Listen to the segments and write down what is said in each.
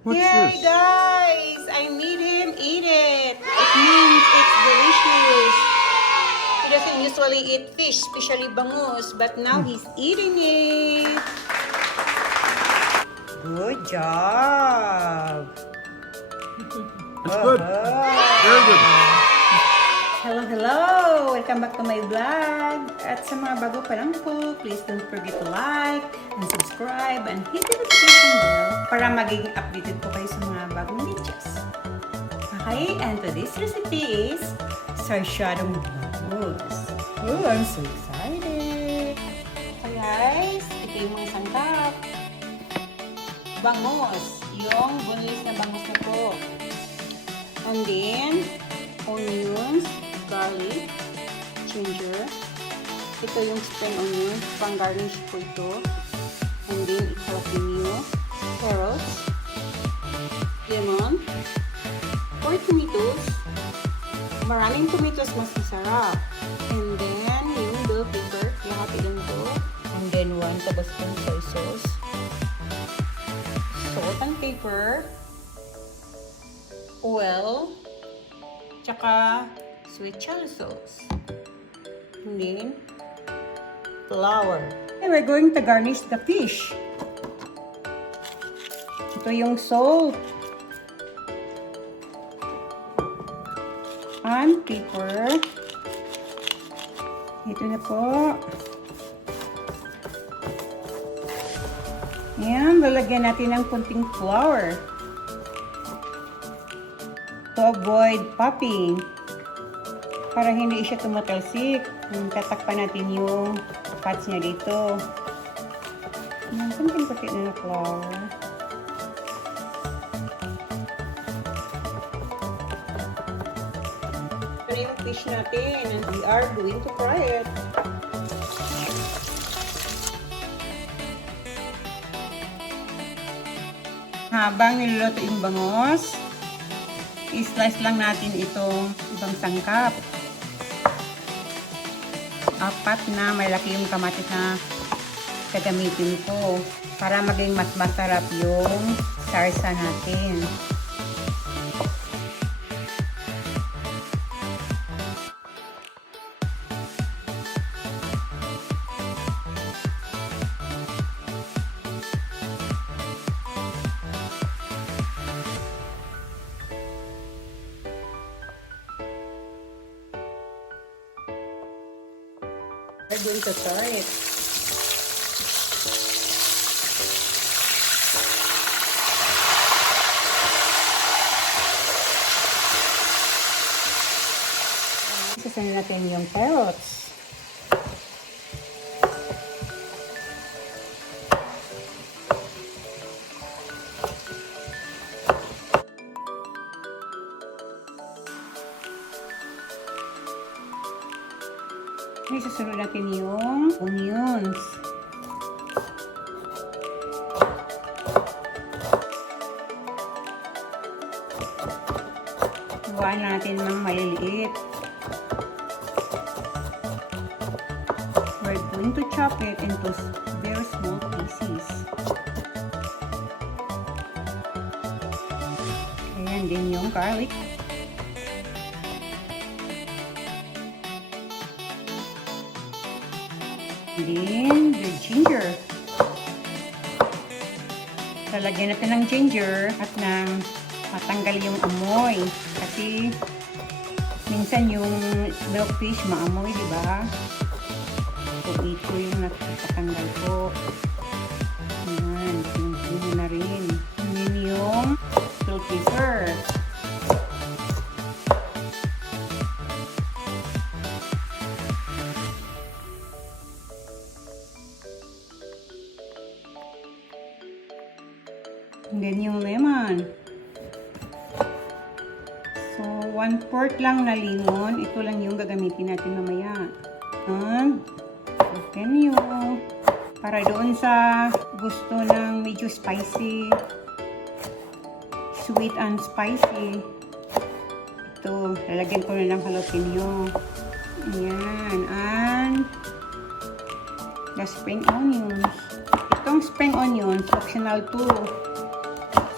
What's Yay, this? guys! I made him eat it. It means it's delicious. He doesn't usually eat fish, especially bangus, but now he's eating it. Good job. It's good. Very good. Hello, hello! Welcome back to my vlog. At sa mga bago pa lang po, please don't forget to like and subscribe and hit the notification bell para magiging updated po kayo sa mga bagong videos. Okay, and today's recipe is SARCIADONG BANGUS. Oh, I'm so excited! So guys, ito yung mga sangkap. Bangus, yung boneless na bangus na po. And then, onions, garlic, ginger. Ito yung spring onion, pang garnish po ito. And then, jalapeno, carrots, lemon, 4 tomatoes. Maraming tomatoes mas masarap. And then, yung bell pepper, lahat ganito. And then, 1 tablespoon soy sauce. Salt and pepper. Oil. Tsaka sweet chili sauce. And then, flour. And we're going to garnish the fish. Ito yung salt. And pepper. Ito na po. Ayan, lalagyan natin ng kunting flour. To avoid popping. Para hindi siya tumatalsik. Tatakpan natin yung pots niya dito. Ayan, kunting puti na flour. Ito na yung fish natin. And we are going to fry it. Habang niluluto yung bangus, i-slice lang natin itong ibang sangkap. 4 na malaki yung kamatis na gagamitin ko para maging mas masarap yung sarsa natin. We're going to try it. Isasanin natin yung carrots. Isasunod natin yung onions. Huwaan natin ng maliliit. We're going to chop it into very small pieces. Ayan din yung garlic. Then, the ginger. Lalagyan natin ng ginger at nang matanggal yung amoy. Kasi, minsan yung milkfish maamoy, di ba? So, ito yung natatanggal ko. Ayan, pinagpuno na rin. Ayan yung bell pepper. And then yung lemon. So, 1/4 lang na lemon. Ito lang yung gagamitin natin mamaya. And, open yung para doon sa gusto ng medyo spicy, sweet and spicy. Ito, lalagyan ko na ng jalapeno. Ayan. And, the spring onions. Itong spring onions, optional to.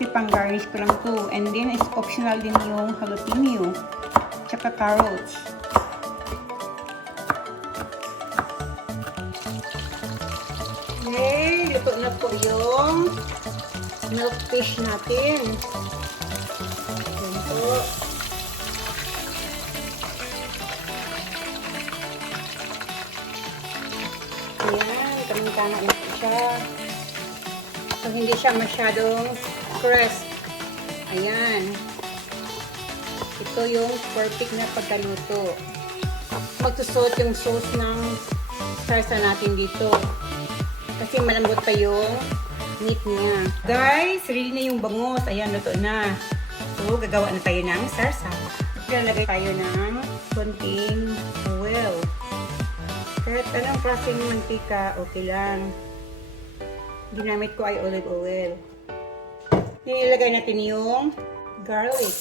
Kasi pang garnish ko lang to. And then, is optional din yung jalapeno. Tsaka carrots. Okay, luto na po yung milkfish natin. Yan po. Ayan, kaming-tana na po siya. So, hindi siya masyadong crisp. Ayan. Ito yung perfect na pagkaluto. Magsusot yung sauce ng sarsa natin dito. Kasi malambot pa yung meat niya. Guys, ready na yung bangus. Ayan, luto na. So, gagawa na tayo ng sarsa. Lalagay tayo ng konting oil. Kahit anong klaseng mantika, okay lang. Ginamit ko ay olive oil. Nilagay natin yung garlic.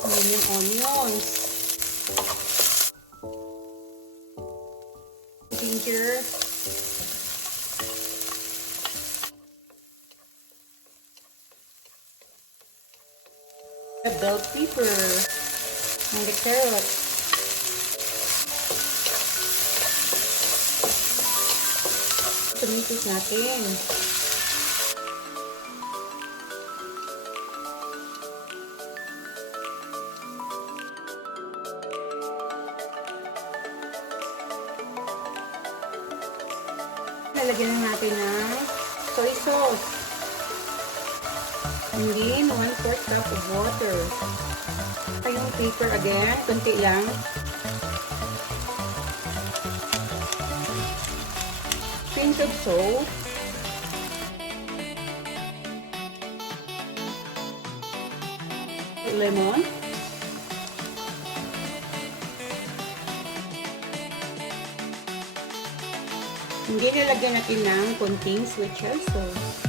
And yung onions. Ginger. The bell pepper. And the carrot. Tomatoes natin. Lalagyan na natin ng soy sauce. And then, 1/4 cup of water. Yung pepper again, kunti lang. Pinch of salt. Lemon. Hindi nilagyan natin ng konting sweet chili sauce.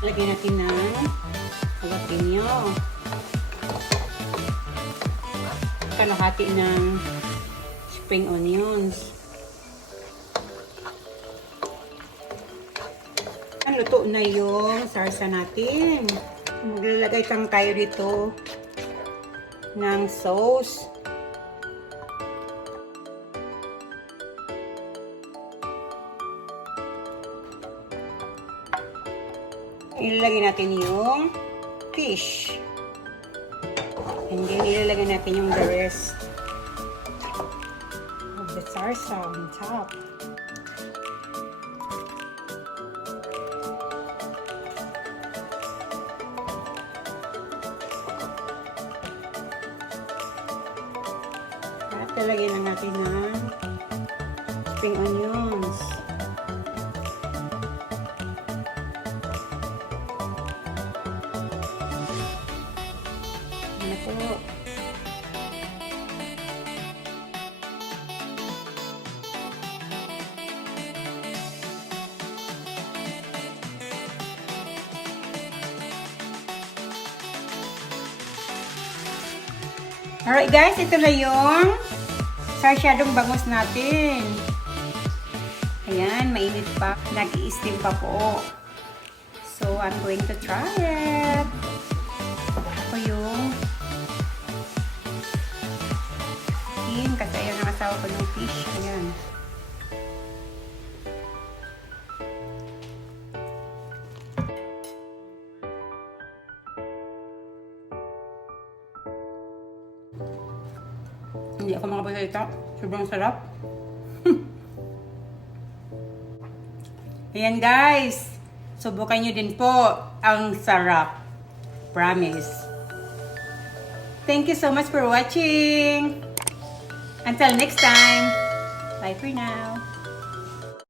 Lagyan natin ng jalapeno. Kalahati ng spring onions. Luto na yung sarsa natin. Maglalagay lang tayo dito ng sauce. Ilalagay natin yung fish. And then, ilalagay natin yung the rest of the sarsa on top. At ilalagay na natin ng spring onions. Po. Alright guys, ito na yung sarciadong bangus natin. Ayan, mainit pa. Nag-i-steam pa po. So, I'm going to try it. Ito yung kasi ayaw ng asawa ko ng fish. Ayan. Hindi ako makapasalita. Sobrang sarap. Ayan guys. Subukan nyo din po ang sarap. Promise. Thank you so much for watching. Until next time, bye for now.